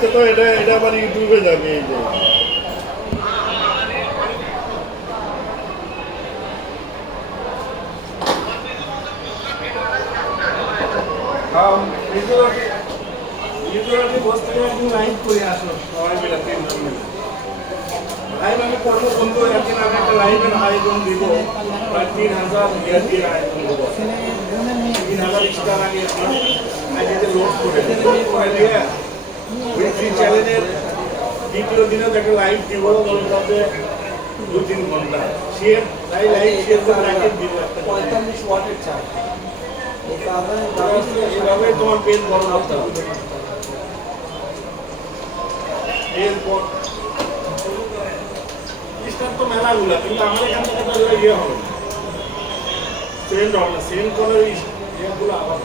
হচ্ছে তো এটা এটা আমার ইউটিউবে যাবে এই যে ইউটিউবে বসতে একদিন লাইভ করে আসো সবাই মিলে 3 জন মিলে লাইভ আমি করবো বন্ধু একদিন আমি একটা লাইভের আয়োজন দিব প্রায় 3000 বিআরটির আয়োজন দেবো 3000 স্টার আগে আইডিতে লোড করে দিয়ে উইথ চ্যানেলের দ্বিতীয় দিনেও একটা লাইভ দিব বলতে 2-3 ঘন্টা শেয়ার তাই লাইভ শেয়ার করে রাখে দিব 45 ওয়াটের চার্জ এইভাবে তোমার পেজ বড় করতে হবে এরপর স্টার তো মেলাগুলো কিন্তু আমার এখান থেকে তো ইয়ে হবে সেন্ড হবে না সেন্ড করে ইয়েগুলো আবার